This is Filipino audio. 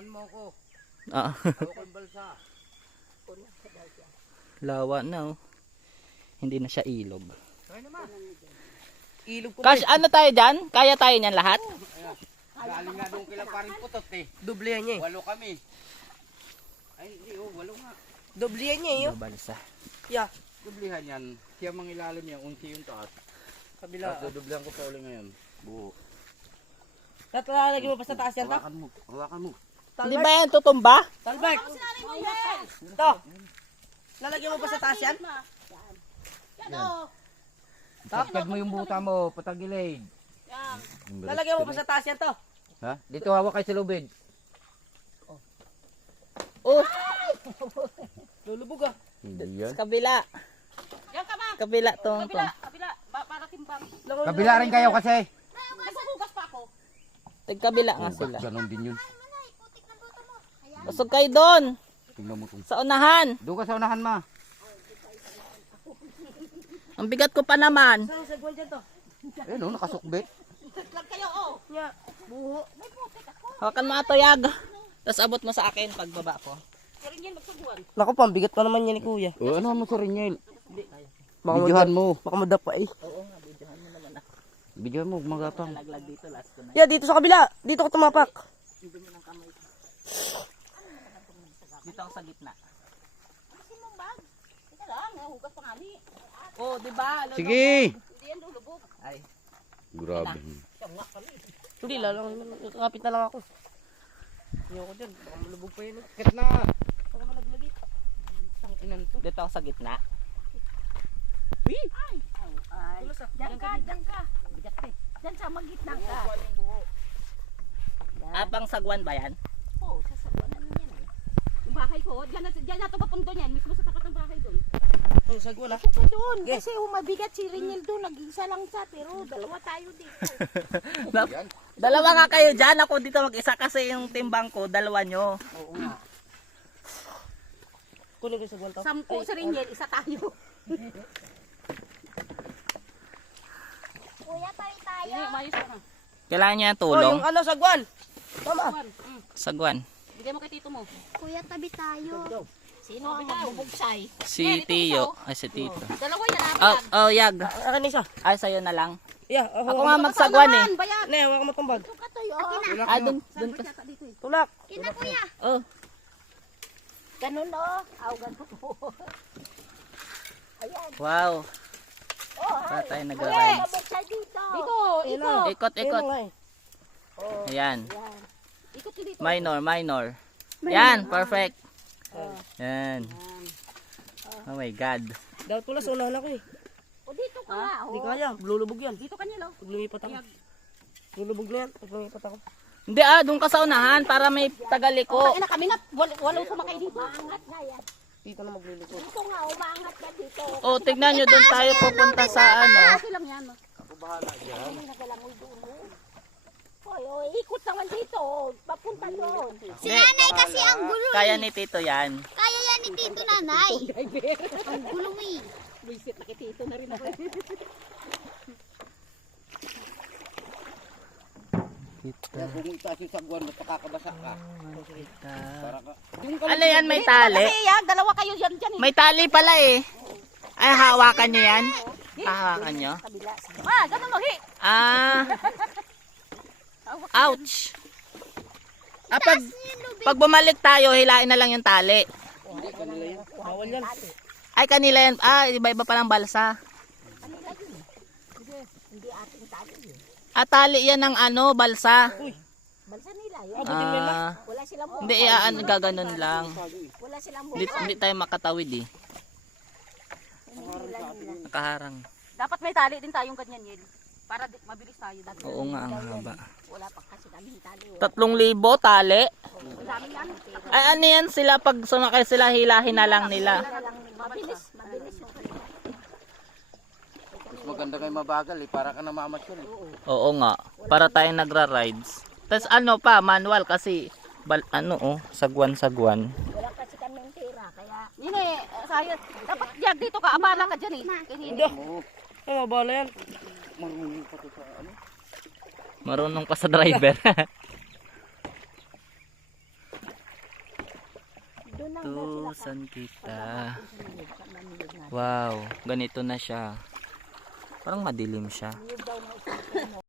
Kunan mo ko. Ah. Ako yung balsa. Lawa na oh. Hindi na siya ilog. Kaya naman. Ilog ko. Cash, ano tayo dyan? Kaya tayo niyan lahat? Galing nga doon kila paring putot eh. Dublihan niya eh. 8 kami. Ay, hindi 8 nga. Dublihan niya eh. Balsa. Yeah. Dublihan yan. Siya mang ilalim niya, unti yung taas. Kabila. Tapos dudublihan ko pa uli ngayon. Buo. Tatalagay mo pa sa taas yan, ta? Hawakan mo. Hawakan mo. Hindi ba yan tutumba? Talbert! Ito! Lalagyan mo pa sa taas yan? Tapos mo yung buta mo, patagilid. Lalagyan mo pa sa taas yan, to? Ha? Dito hawak kay sa lubid. Oh, Lulubog ah. Hindi yan. sa kabila. Yan ka ma. Kabila tong to. Kabila. Para timbang. Kabila rin kayo kasi. Nagsusugas pa ako. Kabila nga sila. Ganon din yun. Usog kayo doon. Tingnan mo kung. Sa unahan. Doon ka sa unahan ma. Ang bigat ko pa naman. Saan ang sagwan dyan, to? Eh no, nakasukbit. Lag kayo oh. Nya, buho. Hawakan mo ato yag. Tapos abot mo sa akin pagbaba ko. Pero yan magsubuan. Naku, pambigat pa naman yan ni kuya. O ano mo sa Rinyel? Baka Videohan mo. Baka madapa eh. Videohan mo, magapang. Laglag dito last ko na. Yeah, dito sa kabila. Dito ko tumapak. Dito ako sa gitna. Kasi mong bag. Ika lang, hugas pa nga ni. Oh, di ba? Sige. Hindi yan lulubog. Ay, Grabe. Hindi, lalang. Kapit na lang ako. Ayoko dyan. Baka malubog pa yun. Kit na. Baka malaglag eh. Tanginan to. dito ako sa gitna. Ay. Diyan ka, diyan ka. Bigat eh. Diyan sa magitna ka. Apang sagwan ba yan? Oo, sasabuanan yan eh. Yung bahay ko, diyan na ito papunto niyan. Mismo sa tapat ng bahay doon. Ang sagwan ah. Ka doon. Kasi mabigat si Rinyel doon. Nag-isa lang siya. Pero dalawa tayo dito. Dalawa nga kayo dyan. Ako dito mag-isa kasi yung timbang ko, dalawa nyo. Oo nga. Kunin ko yung sagwan to. 10 si Rinyel, isa tayo. Kuya, pari tayo. Hindi, mayos ka na. Kailangan niya Oh, tulong. yung ano, sagwan. Tama. Sagwan. Bigay mo kay tito mo. Kuya, tabi tayo. Sino ang magbubugsay? Si Tiyo. Ay, si Tito. Dalawa yan Oh, oh, yag. Akin isa. Ay, sa'yo na lang. Yeah, Ako nga magsagwan eh. Bayad. Ne, hawakan mo tong bag. Ito ka tayo. Ah, dun ka. Dito eh. Tulak. Kina kuya. Oh, Ganun o. Aw, ganun po. wow. Para tayo nagra-rides. Bugsay dito. Dito, Ayun ito. na. Ikot, Ayun ikot. na nga eh. Ayan. Ikot ka dito. Minor, minor. Yan, perfect. Yan. Oh my God. Dapat pala sa unahan ako eh. O dito ka nga. Hindi kaya. Lulubog yan. Dito ka nila. Pag lumipat ako. Lulubog na yan. Pag lumipat ako. Hindi doon ka sa unahan para may tagaliko. Ina kami na. Walang sumakay dito. Umaangat nga yan. Dito na magluluto. Dito nga, umaangat ka dito. Oh, tignan nyo doon tayo pupunta sa ano. Okay lang yan. Ay, nagalangoy doon. Hoy, oh, ikot naman dito. Papunta doon. Si nanay kasi ang gulo. Kaya ni Tito yan. Kaya yan ni Tito nanay. Ang gulo eh. Buisit na kay tito na rin ako. Kung itaas yung sagwan, ba't pakakabasa ka? Para ka. Ano yan, may tali? Kasi yan, dalawa kayo yan dyan. May tali pala eh. Ay, hawakan nyo yan. Hawakan nyo. Ah, ganun o, hi. Ah. Ouch. Ah, pag bumalik tayo, hilain na lang yung tali. Bawal yan. Ay, kanila yan. Ah, iba-iba palang balsa. Ah, tali yan ng ano, balsa. Balsa nila yun. Ah, Wala silang buhok. hindi, gaganon lang. Wala silang buhok. Hindi tayo makatawid eh. Nakaharang. Dapat may tali din tayong ganyan yun. Para mabilis tayo. Dati Oo nga, ang haba. wala pa kasi kami tali. 3,000 tali. Dami yan. Ay, ano yan sila? Pag sumakay sila, hilahin na lang nila. Mabilis. Mabilis yung Mas maganda kayo mabagal eh, para ka namamat yun eh. Oo nga. Para tayo nagra-rides. Tapos ano pa, manual kasi sagwan-sagwan. wala kasi kami tira. Kaya, yun eh, sayang. Dapat yan, dito ka, abala ka dyan eh. Hindi. Ay, mabala yan. Marunong pa to sa ano. Marunong pa sa driver. Inutusan kita. Wow, ganito na siya. Parang madilim siya.